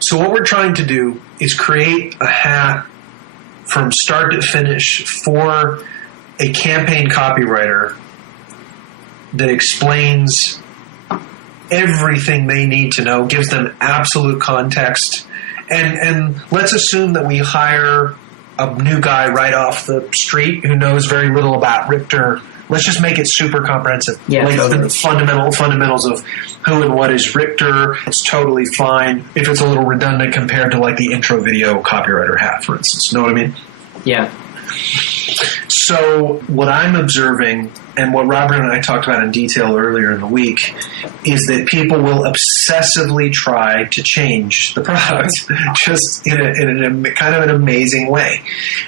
So what we're trying to do is create a hat from start to finish for a campaign copywriter that explains everything they need to know, gives them absolute context. And let's assume that we hire a new guy right off the street who knows very little about Richter. Let's just make it super comprehensive. Yeah, like totally. the fundamentals of who and what is Richter. It's totally fine if it's a little redundant compared to like the intro video copywriter hat, for instance. Know what I mean? Yeah. So what I'm observing, and what Robert and I talked about in detail earlier in the week, is that people will obsessively try to change the product just in a kind of an amazing way.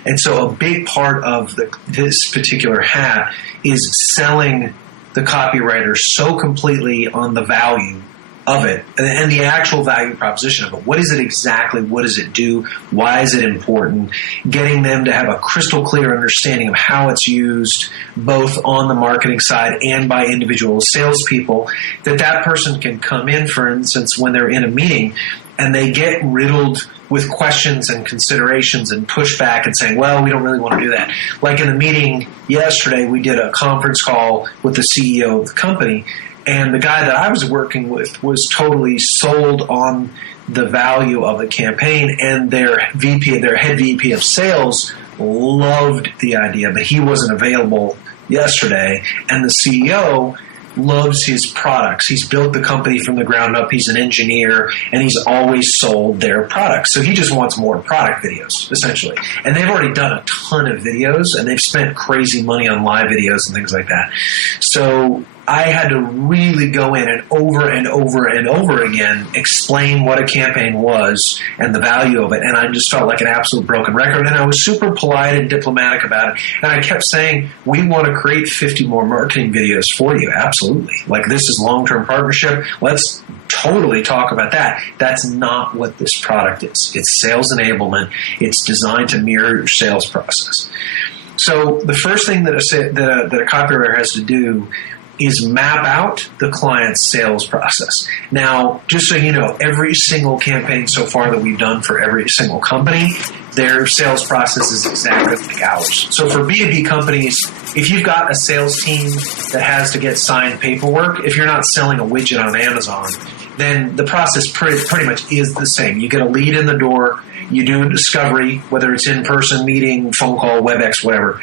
And so a big part of this particular hat is selling the copywriter so completely on the value of it and the actual value proposition of it. What is it exactly? What does it do? Why is it important? Getting them to have a crystal clear understanding of how it's used both on the marketing side and by individual salespeople, that person can come in, for instance, when they're in a meeting and they get riddled with questions and considerations and pushback and saying, well, we don't really want to do that. Like in the meeting yesterday, we did a conference call with the CEO of the company, and the guy that I was working with was totally sold on the value of the campaign, and their head VP of sales loved the idea, but he wasn't available yesterday. And the CEO loves his products. He's built the company from the ground up. He's an engineer, and he's always sold their products. So he just wants more product videos, essentially. And they've already done a ton of videos, and they've spent crazy money on live videos and things like that. So I had to really go in and over and over again explain what a campaign was and the value of it. And I just felt like an absolute broken record. And I was super polite and diplomatic about it. And I kept saying, we want to create 50 more marketing videos for you. Absolutely. Like, this is long-term partnership. Let's totally talk about that. That's not what this product is. It's sales enablement. It's designed to mirror your sales process. So the first thing that a copywriter has to do is map out the client's sales process. Now, just so you know, every single campaign so far that we've done for every single company, their sales process is exactly like ours. So for B2B companies, if you've got a sales team that has to get signed paperwork, if you're not selling a widget on Amazon, then the process pretty much is the same. You get a lead in the door, you do a discovery, whether it's in-person meeting, phone call, WebEx, whatever.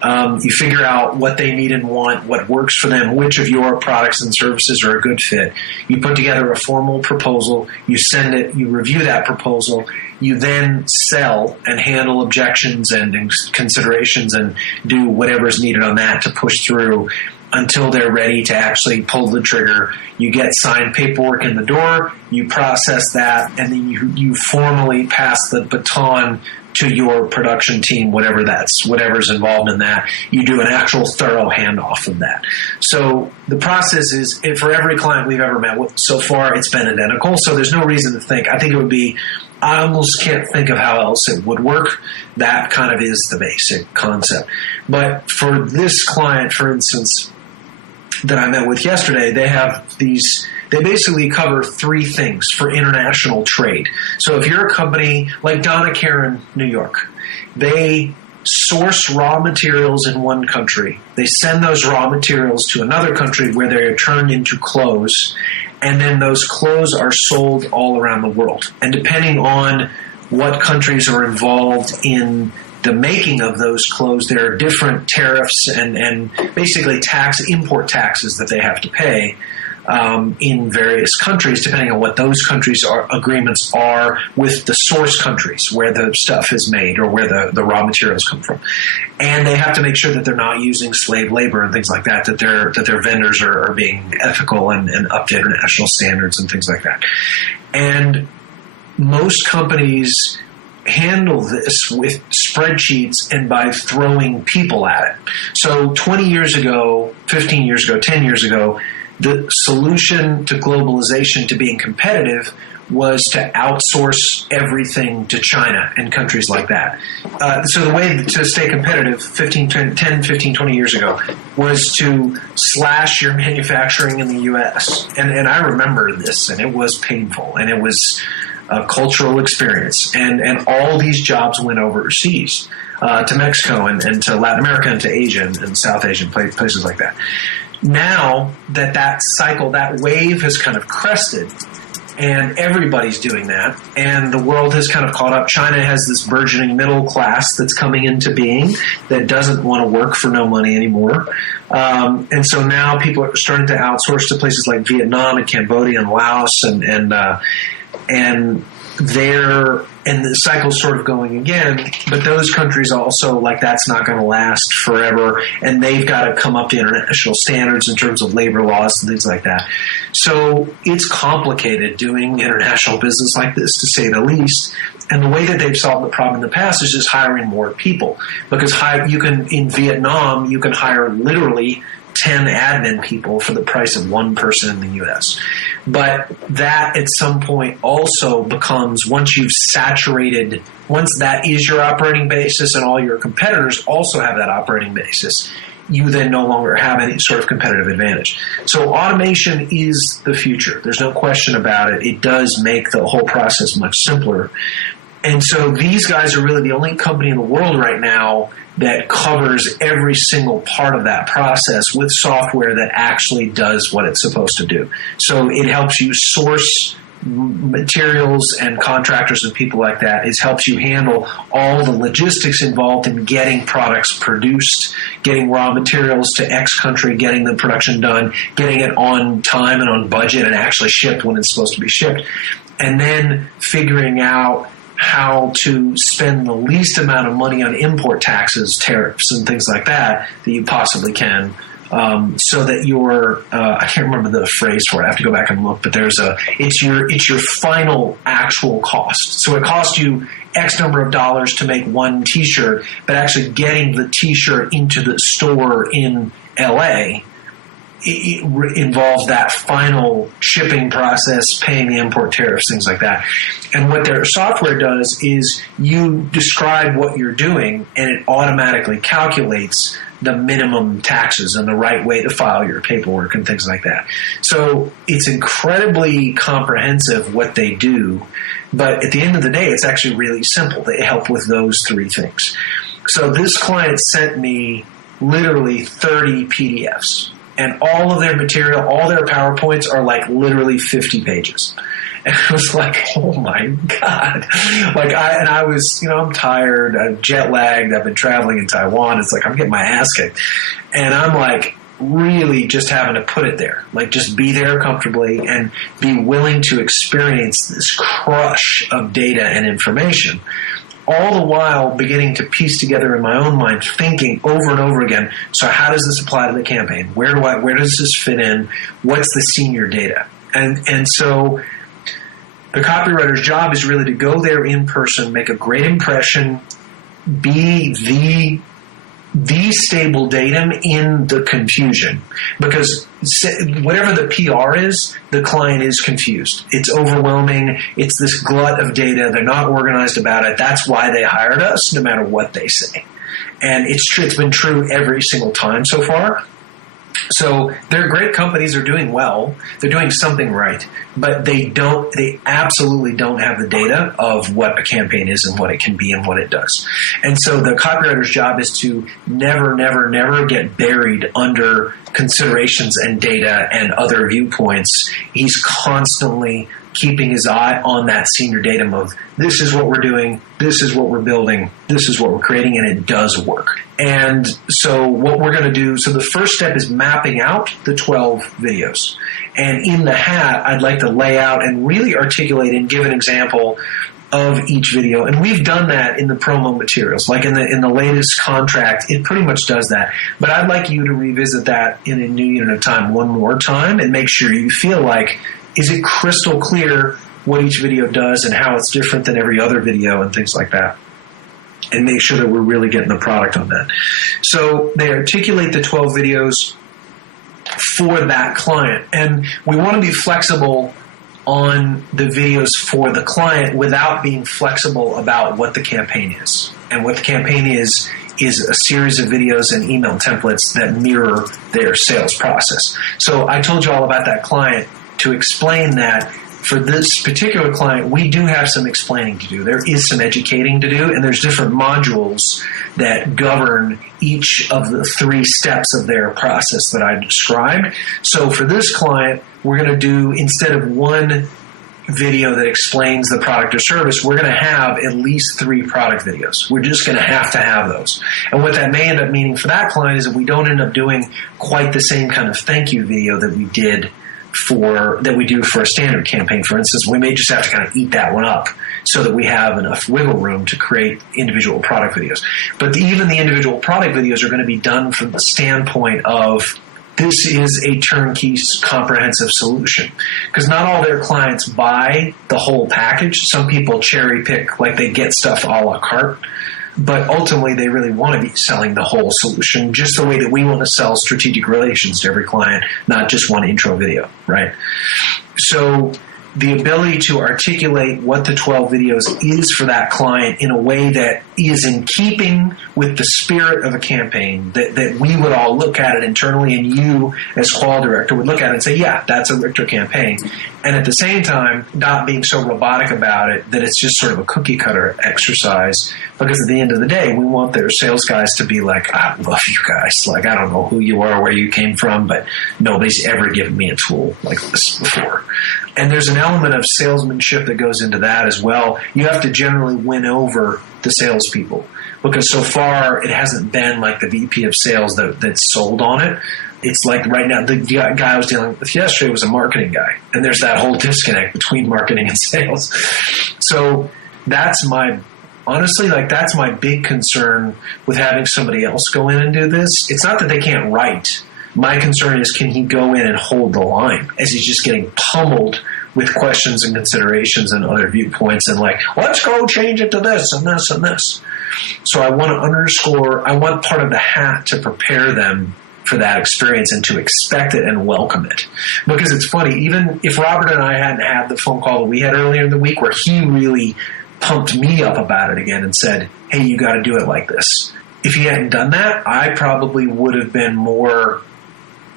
You figure out what they need and want, what works for them, which of your products and services are a good fit. You put together a formal proposal, you send it, you review that proposal, you then sell and handle objections and considerations and do whatever is needed on that to push through until they're ready to actually pull the trigger. You get signed paperwork in the door, you process that, and then you formally pass the baton to your production team, whatever's involved in that. You do an actual thorough handoff of that. So the process is, for every client we've ever met with so far, it's been identical. So there's no reason to think. I think it would be, I almost can't think of how else it would work. That kind of is the basic concept. But for this client, for instance, that I met with yesterday, they basically cover three things for international trade. So if you're a company like Donna Karen, New York, they source raw materials in one country. They send those raw materials to another country where they are turned into clothes, and then those clothes are sold all around the world. And depending on what countries are involved in the making of those clothes, there are different tariffs and basically import taxes that they have to pay in various countries, depending on what those countries' agreements are with the source countries where the stuff is made or where the raw materials come from. And they have to make sure that they're not using slave labor and things like that, that their vendors are being ethical and up to international standards and things like that. And most companies handle this with spreadsheets and by throwing people at it. So 20 years ago, 15 years ago, 10 years ago, the solution to globalization, to being competitive, was to outsource everything to China and countries like that. So the way to stay competitive 10, 15, 20 years ago was to slash your manufacturing in the U.S. And I remember this, and it was painful, and it was a cultural experience. And all these jobs went overseas to Mexico and to Latin America and to Asia and South Asian places like that. Now that cycle, that wave has kind of crested, and everybody's doing that, and the world has kind of caught up. China has this burgeoning middle class that's coming into being that doesn't want to work for no money anymore. And so now people are starting to outsource to places like Vietnam and Cambodia and Laos, and the cycle's sort of going again, but those countries also, like, that's not going to last forever, and they've got to come up to international standards in terms of labor laws and things like that. So it's complicated doing international business like this, to say the least. And the way that they've solved the problem in the past is just hiring more people, because in Vietnam, you can hire literally 10 admin people for the price of one person in the U.S. But that at some point also becomes, once that is your operating basis and all your competitors also have that operating basis, you then no longer have any sort of competitive advantage. So automation is the future. There's no question about it. It does make the whole process much simpler. And so these guys are really the only company in the world right now that covers every single part of that process with software that actually does what it's supposed to do. So it helps you source materials and contractors and people like that. It helps you handle all the logistics involved in getting products produced, getting raw materials to X country, getting the production done, getting it on time and on budget and actually shipped when it's supposed to be shipped, and then figuring out how to spend the least amount of money on import taxes, tariffs, and things like that you possibly can, so that your I can't remember the phrase for it. I have to go back and look, but it's your final actual cost. So it costs you X number of dollars to make one T-shirt, but actually getting the T-shirt into the store in LA, it involves that final shipping process, paying the import tariffs, things like that. And what their software does is you describe what you're doing, and it automatically calculates the minimum taxes and the right way to file your paperwork and things like that. So it's incredibly comprehensive what they do, but at the end of the day, it's actually really simple. They help with those three things. So this client sent me literally 30 PDFs. And all of their material, all their PowerPoints are like literally 50 pages. And I was like, oh my God. I was, I'm tired, I'm jet lagged, I've been traveling in Taiwan. It's like, I'm getting my ass kicked. And I'm like, really just having to put it there. Like, just be there comfortably and be willing to experience this crush of data and information. All the while beginning to piece together in my own mind, thinking over and over again, so how does this apply to the campaign? Where does this fit in? What's the senior data? And so the copywriter's job is really to go there in person, make a great impression, be the stable datum in the confusion. Because whatever the PR is, the client is confused. It's overwhelming. It's this glut of data. They're not organized about it. That's why they hired us, no matter what they say. And it's been true every single time so far. So they're great companies. They're doing well. They're doing something right. But they absolutely don't have the data of what a campaign is and what it can be and what it does. And so the copywriter's job is to never, never, never get buried under considerations and data and other viewpoints. He's constantly keeping his eye on that senior datum of, this is what we're doing, this is what we're building, this is what we're creating, and it does work. And so what we're going to do, so the first step is mapping out the 12 videos. And in the hat, I'd like to lay out and really articulate and give an example of each video. And we've done that in the promo materials. Like in the latest contract, it pretty much does that. But I'd like you to revisit that in a new unit of time one more time and make sure you feel like, is it crystal clear what each video does and how it's different than every other video and things like that? And make sure that we're really getting the product on that. So they articulate the 12 videos for that client. And we want to be flexible on the videos for the client without being flexible about what the campaign is. And what the campaign is a series of videos and email templates that mirror their sales process. So I told you all about that client to explain that for this particular client, we do have some explaining to do. There is some educating to do, and there's different modules that govern each of the 3 steps of their process that I described. So for this client, we're going to do, instead of one video that explains the product or service, we're going to have at least 3 product videos. We're just going to have those. And what that may end up meaning for that client is that we don't end up doing quite the same kind of thank you video that we do for a standard campaign. For instance, we may just have to kind of eat that one up so that we have enough wiggle room to create individual product videos. But even the individual product videos are going to be done from the standpoint of, this is a turnkey comprehensive solution. Because not all their clients buy the whole package. Some people cherry pick, like they get stuff a la carte. But ultimately, they really want to be selling the whole solution, just the way that we want to sell strategic relations to every client, not just one intro video, right? So the ability to articulate what the 12 videos is for that client in a way that is in keeping with the spirit of a campaign, that we would all look at it internally, and you as qual director would look at it and say, yeah, that's a Richter campaign. And at the same time, not being so robotic about it that it's just sort of a cookie cutter exercise, because at the end of the day, we want their sales guys to be like, I love you guys. Like, I don't know who you are or where you came from, but nobody's ever given me a tool like this before. And there's an element of salesmanship that goes into that as well. You have to generally win over the salespeople, because so far it hasn't been like the VP of sales that's sold on it. It's like right now, the guy I was dealing with yesterday was a marketing guy, and there's that whole disconnect between marketing and sales. So that's honestly, that's my big concern with having somebody else go in and do this. It's not that they can't write. My concern is, can he go in and hold the line as he's just getting pummeled with questions and considerations and other viewpoints, and let's go change it to this and this and this. So I want to I want part of the hat to prepare them for that experience and to expect it and welcome it. Because it's funny, even if Robert and I hadn't had the phone call that we had earlier in the week where he really pumped me up about it again and said, hey, you got to do it like this. If he hadn't done that, I probably would have been more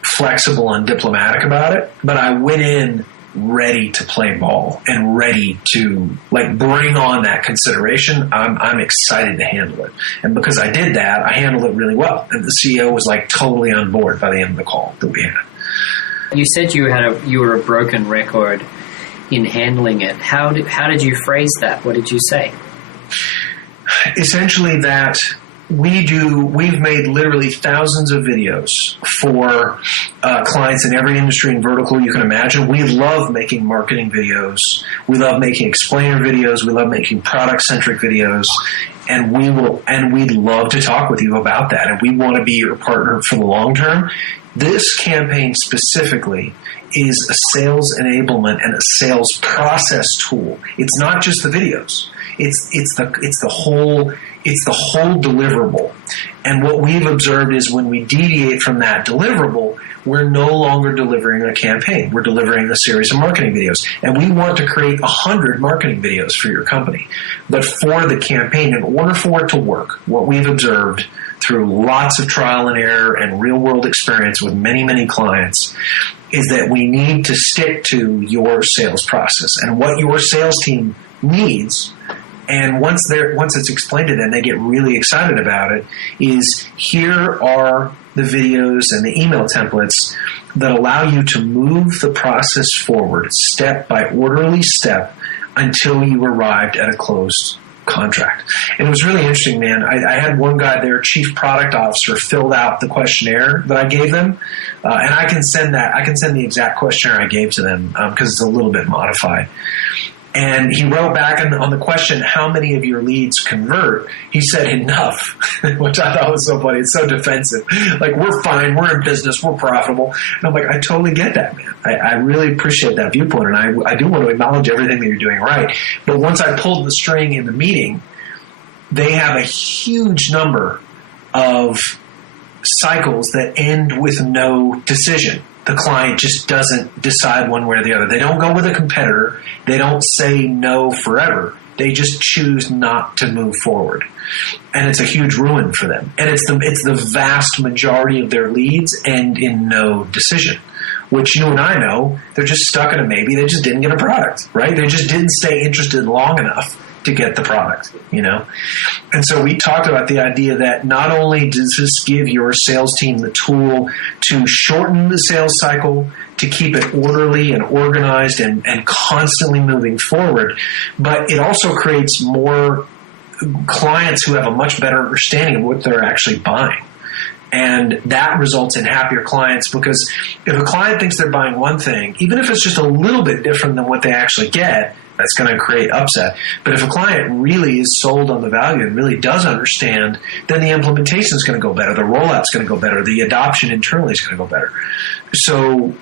flexible and diplomatic about it. But I went in ready to play ball and ready to bring on that consideration. I'm excited to handle it. And because I did that, I handled it really well. And the CEO was totally on board by the end of the call that we had. You said you were a broken record in handling it. How did you phrase that? What did you say? Essentially that we've made literally thousands of videos for clients in every industry and vertical you can imagine. We love making marketing videos. We love making explainer videos. We love making product-centric videos. And we'd love to talk with you about that. And we want to be your partner for the long term. This campaign specifically is a sales enablement and a sales process tool. It's not just the videos. It's the whole deliverable. And what we've observed is when we deviate from that deliverable, we're no longer delivering a campaign. We're delivering a series of marketing videos. And we want to create 100 marketing videos for your company. But for the campaign, in order for it to work, what we've observed through lots of trial and error and real-world experience with many, many clients is that we need to stick to your sales process and what your sales team needs. And once it's explained to them, they get really excited about it, is here are the videos and the email templates that allow you to move the process forward step by orderly step until you arrived at a closed contract. And it was really interesting, man. I had one guy, their chief product officer, filled out the questionnaire that I gave them. And I can send the exact questionnaire I gave to them because it's a little bit modified. And he wrote back on the question, how many of your leads convert? He said enough, which I thought was so funny. It's so defensive. We're fine. We're in business. We're profitable. And I'm I totally get that, man. I really appreciate that viewpoint. And I do want to acknowledge everything that you're doing right. But once I pulled the string in the meeting, they have a huge number of cycles that end with no decision. The client just doesn't decide one way or the other. They don't go with a competitor. They don't say no forever. They just choose not to move forward. And it's a huge ruin for them. And it's the vast majority of their leads end in no decision. which you and I know, they're just stuck in a maybe. They just didn't get a product, right? They just didn't stay interested long enough to get the product, And so we talked about the idea that not only does this give your sales team the tool to shorten the sales cycle, to keep it orderly and organized and constantly moving forward, but it also creates more clients who have a much better understanding of what they're actually buying. And that results in happier clients, because if a client thinks they're buying one thing, even if it's just a little bit different than what they actually get, that's going to create upset. But if a client really is sold on the value and really does understand, then the implementation is going to go better, the rollout's going to go better, the adoption internally is going to go better. So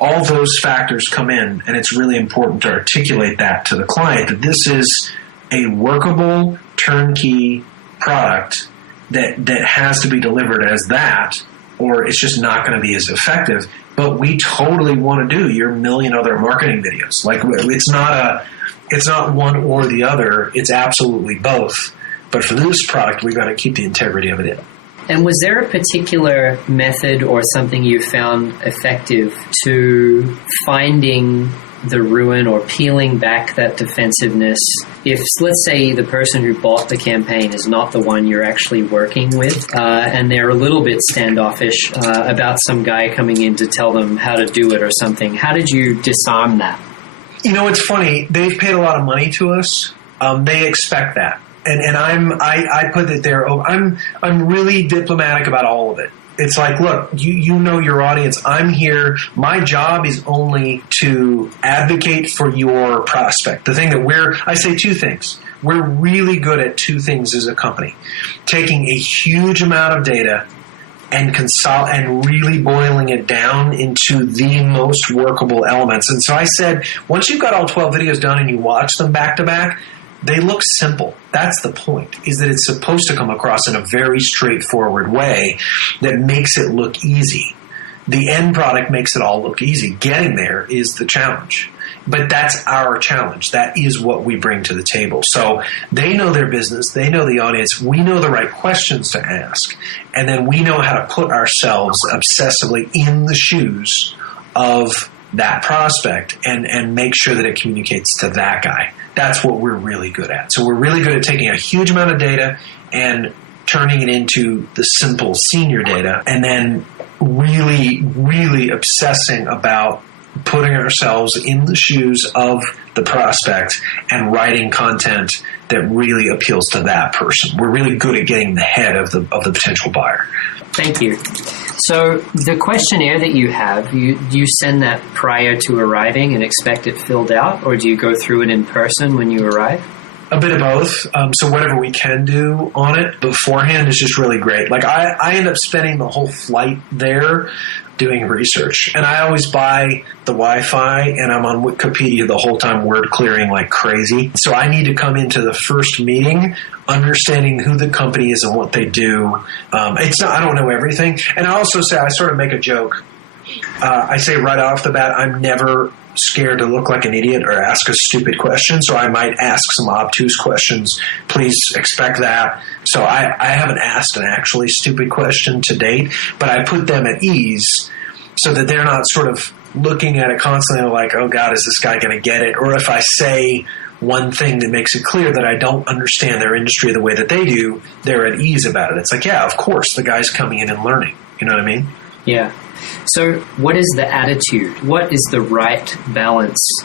all those factors come in, and it's really important to articulate that to the client, that this is a workable, turnkey product that has to be delivered as that, or it's just not going to be as effective. But we totally want to do your million other marketing videos. Like, it's not one or the other. It's absolutely both. But for this product, we've got to keep the integrity of it in. And was there a particular method or something you found effective to finding the ruin or peeling back that defensiveness? If, let's say, the person who bought the campaign is not the one you're actually working with, and they're a little bit standoffish about some guy coming in to tell them how to do it or something, how did you disarm that? It's funny. They've paid a lot of money to us. They expect that. And I put it there. I'm really diplomatic about all of it. It's like, look, you know your audience. I'm here. My job is only to advocate for your prospect. The thing that I say two things. We're really good at two things as a company. Taking a huge amount of data and really boiling it down into the most workable elements. And so I said, once you've got all 12 videos done and you watch them back to back, they look simple. That's the point, is that it's supposed to come across in a very straightforward way that makes it look easy. The end product makes it all look easy. Getting there is the challenge. But that's our challenge. That is what we bring to the table. So they know their business. They know the audience. We know the right questions to ask. And then we know how to put ourselves obsessively in the shoes of that prospect and make sure that it communicates to that guy. That's what we're really good at. So we're really good at taking a huge amount of data and turning it into the simple senior data, and then really, really obsessing about putting ourselves in the shoes of the prospect and writing content that really appeals to that person. We're really good at getting the head of the potential buyer. Thank you. So the questionnaire that you have, do you send that prior to arriving and expect it filled out, or do you go through it in person when you arrive? A bit of both. So whatever we can do on it beforehand is just really great. Like I end up spending the whole flight there doing research. And I always buy the Wi-Fi, and I'm on Wikipedia the whole time, word clearing like crazy. So I need to come into the first meeting understanding who the company is and what they do. I don't know everything. And I also say, I sort of make a joke. I say right off the bat, I'm never scared to look like an idiot or ask a stupid question, so I might ask some obtuse questions. Please expect that. So I haven't asked an actually stupid question to date, but I put them at ease so that they're not sort of looking at it constantly like, oh God, is this guy going to get it? Or if I say one thing that makes it clear that I don't understand their industry the way that they do, they're at ease about it. It's like, yeah, of course, the guy's coming in and learning. You know what I mean? Yeah. So what is the attitude? What is the right balance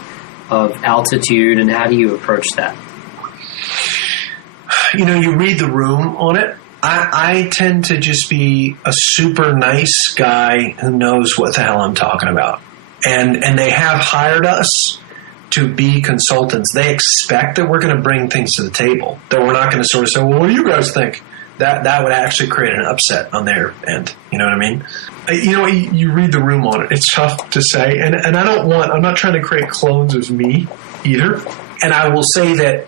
of altitude, and how do you approach that? You read the room on it. I tend to just be a super nice guy who knows what the hell I'm talking about. And they have hired us to be consultants. They expect that we're going to bring things to the table, that we're not going to sort of say, well, what do you guys think? That would actually create an upset on their end. You know what I mean? You read the room on it. It's tough to say. And I'm not trying to create clones of me either. And I will say that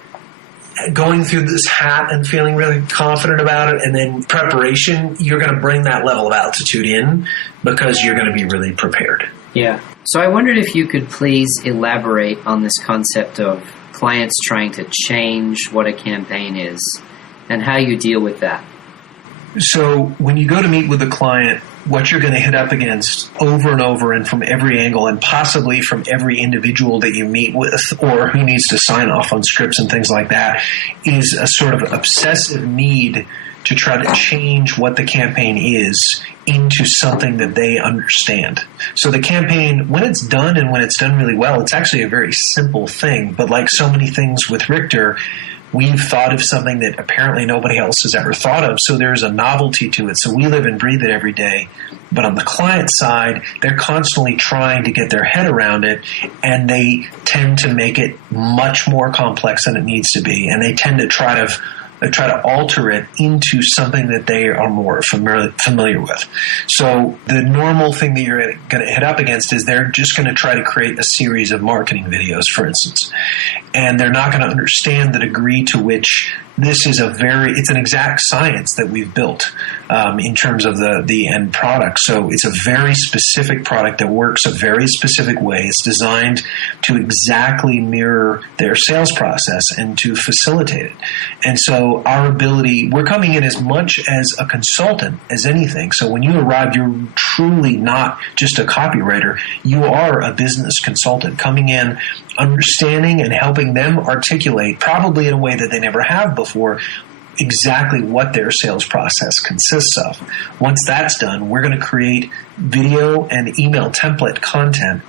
going through this hat and feeling really confident about it, and then preparation, you're going to bring that level of altitude in because you're going to be really prepared. Yeah. So I wondered if you could please elaborate on this concept of clients trying to change what a campaign is and how you deal with that. So when you go to meet with a client, what you're going to hit up against over and over and from every angle, and possibly from every individual that you meet with or who needs to sign off on scripts and things like that, is a sort of obsessive need to try to change what the campaign is into something that they understand. So the campaign, when it's done and when it's done really well, it's actually a very simple thing. But like so many things with Richter, we've thought of something that apparently nobody else has ever thought of. So there's a novelty to it. So we live and breathe it every day. But on the client side, they're constantly trying to get their head around it, and they tend to make it much more complex than it needs to be. And they tend to try to alter it into something that they are more familiar with. So the normal thing that you're going to hit up against is they're just going to try to create a series of marketing videos, for instance. And they're not going to understand the degree to which this is it's an exact science that we've built in terms of the end product. So it's a very specific product that works a very specific way. It's designed to exactly mirror their sales process and to facilitate it. And so we're coming in as much as a consultant as anything. So when you arrive, you're truly not just a copywriter. You are a business consultant coming in, understanding and helping them articulate, probably in a way that they never have before, exactly what their sales process consists of. Once that's done, we're going to create video and email template content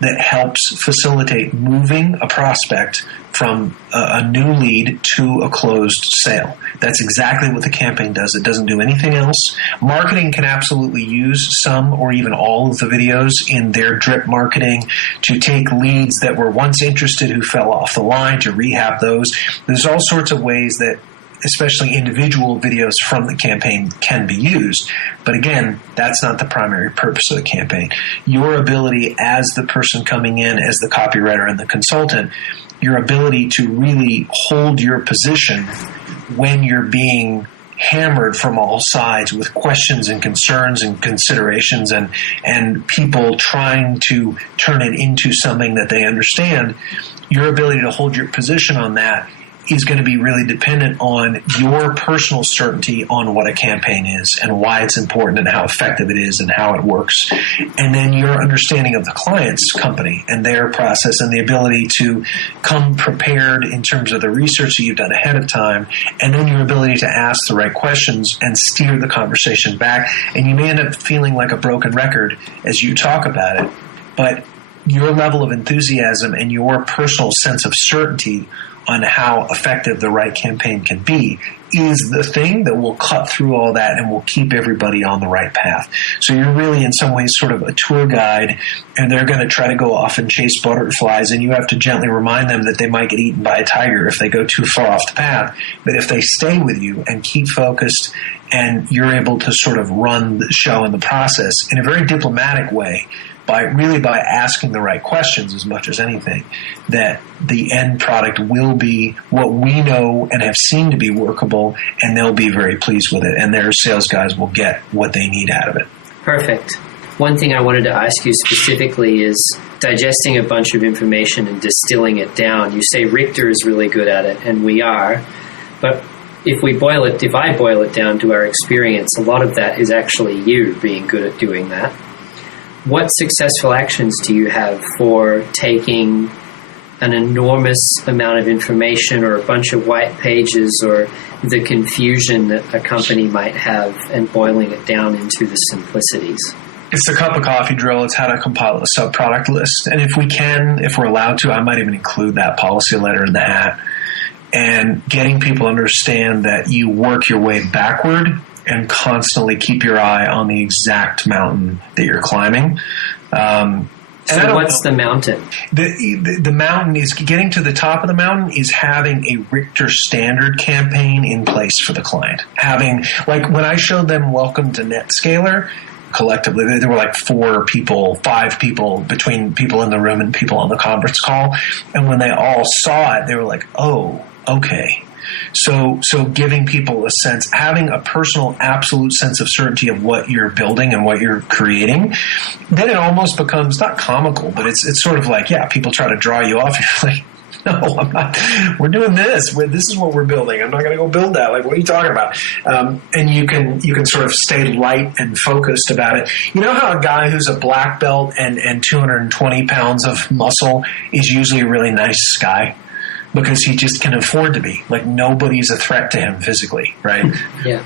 that helps facilitate moving a prospect from a new lead to a closed sale. That's exactly what the campaign does. It doesn't do anything else. Marketing can absolutely use some or even all of the videos in their drip marketing to take leads that were once interested who fell off the line, to rehab those. There's all sorts of ways that especially individual videos from the campaign can be used. But again, that's not the primary purpose of the campaign. Your ability as the person coming in, as the copywriter and the consultant, your ability to really hold your position when you're being hammered from all sides with questions and concerns and considerations and people trying to turn it into something that they understand, your ability to hold your position on that is going to be really dependent on your personal certainty on what a campaign is and why it's important and how effective it is and how it works. And then your understanding of the client's company and their process and the ability to come prepared in terms of the research that you've done ahead of time, and then your ability to ask the right questions and steer the conversation back. And you may end up feeling like a broken record as you talk about it, but your level of enthusiasm and your personal sense of certainty on how effective the right campaign can be is the thing that will cut through all that and will keep everybody on the right path. So you're really in some ways sort of a tour guide, and they're going to try to go off and chase butterflies, and you have to gently remind them that they might get eaten by a tiger if they go too far off the path. But if they stay with you and keep focused, and you're able to sort of run the show and the process in a very diplomatic way, by asking the right questions as much as anything, that the end product will be what we know and have seen to be workable, and they'll be very pleased with it, and their sales guys will get what they need out of it. Perfect. One thing I wanted to ask you specifically is digesting a bunch of information and distilling it down. You say Richter is really good at it, and we are, but if I boil it down to our experience, a lot of that is actually you being good at doing that. What successful actions do you have for taking an enormous amount of information or a bunch of white pages or the confusion that a company might have and boiling it down into the simplicities? It's the cup of coffee drill. It's how to compile a sub-product list. And if we're allowed to, I might even include that policy letter in the hat. And getting people to understand that you work your way backward and constantly keep your eye on the exact mountain that you're climbing. So what's the mountain? The mountain is getting to the top of the mountain is having a Richter standard campaign in place for the client. Having, like when I showed them Welcome to NetScaler, collectively, there were like 5 people between people in the room and people on the conference call. And when they all saw it, they were like, oh, okay. So giving people a sense, having a personal, absolute sense of certainty of what you're building and what you're creating, then it almost becomes not comical, but it's sort of like, yeah, people try to draw you off. You're like, No, I'm not. We're doing this. This is what we're building. I'm not going to go build that. Like, what are you talking about? And you can sort of stay light and focused about it. You know how a guy who's a black belt and 220 pounds of muscle is usually a really nice guy? Because he just can afford to be. Like, nobody's a threat to him physically, right? Yeah.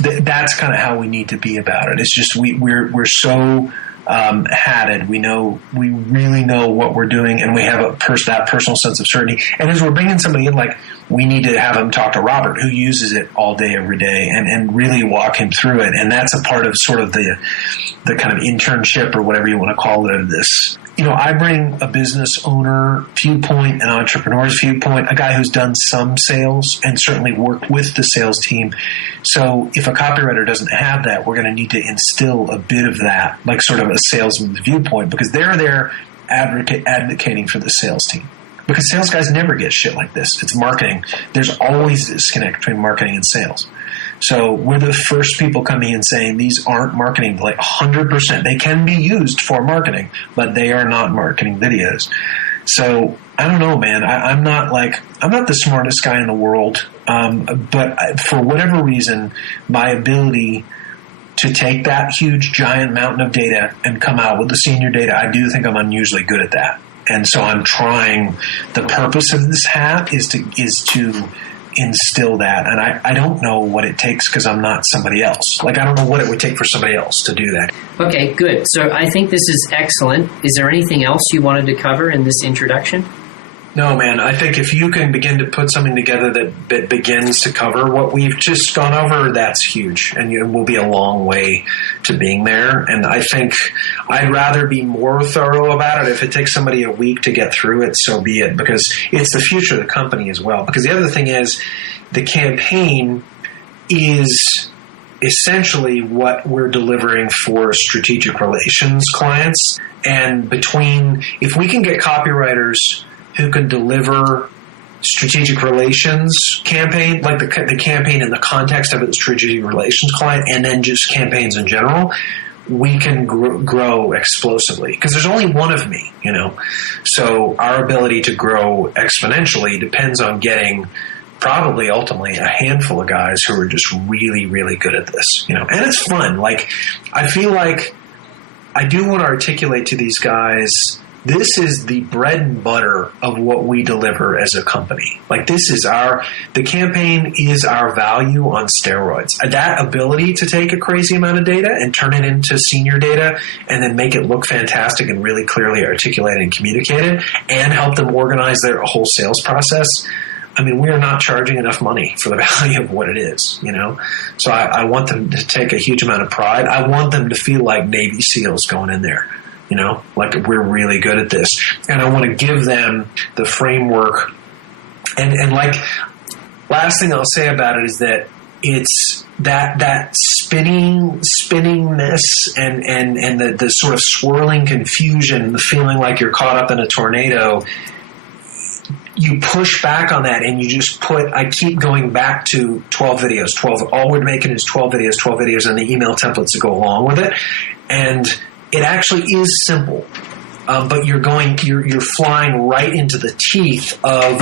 That's kind of how we need to be about it. It's just we're so hatted. We really know what we're doing, and we have that personal sense of certainty. And as we're bringing somebody in, like, we need to have him talk to Robert, who uses it all day, every day, and really walk him through it. And that's a part of sort of the kind of internship or whatever you want to call it of this. You know, I bring a business owner viewpoint, an entrepreneur's viewpoint, a guy who's done some sales and certainly worked with the sales team. So if a copywriter doesn't have that, we're going to need to instill a bit of that, like sort of a salesman's viewpoint, because they're there advocating for the sales team. Because sales guys never get shit like this. It's marketing. There's always a disconnect between marketing and sales. So we're the first people coming in saying these aren't marketing, like 100%. They can be used for marketing, but they are not marketing videos. So I don't know, man. I'm not the smartest guy in the world, but for whatever reason, my ability to take that huge, giant mountain of data and come out with the senior data, I do think I'm unusually good at that. And so I'm trying. The purpose of this hat is to instill that. And I don't know what it takes because I'm not somebody else. Like, I don't know what it would take for somebody else to do that. Okay, good. So I think this is excellent. Is there anything else you wanted to cover in this introduction? No, man. I think if you can begin to put something together that begins to cover what we've just gone over, that's huge. And it will be a long way to being there. And I think I'd rather be more thorough about it. If it takes somebody a week to get through it, so be it. Because it's the future of the company as well. Because the other thing is, the campaign is essentially what we're delivering for strategic relations clients. And if we can get copywriters who can deliver strategic relations campaign, like the campaign in the context of a strategic relations client, and then just campaigns in general, we can grow explosively. Because there's only one of me, you know. So our ability to grow exponentially depends on getting probably ultimately a handful of guys who are just really, really good at this, you know. And it's fun. Like, I feel like I do want to articulate to these guys, this is the bread and butter of what we deliver as a company. Like, the campaign is our value on steroids. That ability to take a crazy amount of data and turn it into senior data and then make it look fantastic and really clearly articulate and communicate it and help them organize their whole sales process. I mean, we are not charging enough money for the value of what it is, you know? So I want them to take a huge amount of pride. I want them to feel like Navy SEALs going in there. You know, like, we're really good at this. And I want to give them the framework. And like, last thing I'll say about it is that it's that spinningness and the sort of swirling confusion, the feeling like you're caught up in a tornado. You push back on that and you just I keep going back to 12 videos, all we're making is 12 videos and the email templates that go along with it. And it actually is simple, but you're flying right into the teeth of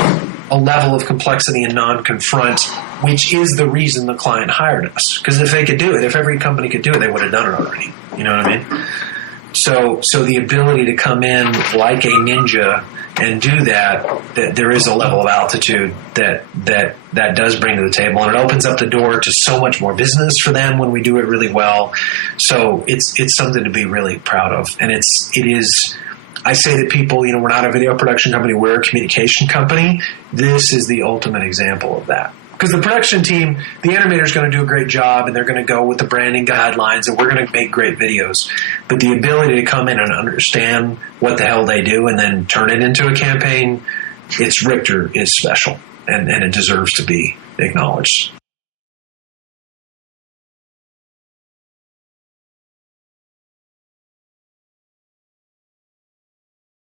a level of complexity and non-confront, which is the reason the client hired us. Because if they could do it, if every company could do it, they would have done it already. You know what I mean? So the ability to come in like a ninja and do that there is a level of altitude that does bring to the table, and it opens up the door to so much more business for them when we do it really well. So it's something to be really proud of. And it is, I say to people, you know, we're not a video production company, we're a communication company. This is the ultimate example of that. Because the production team, the animator is going to do a great job, and they're going to go with the branding guidelines, and we're going to make great videos. But the ability to come in and understand what the hell they do and then turn it into a campaign, Richter is special, and it deserves to be acknowledged.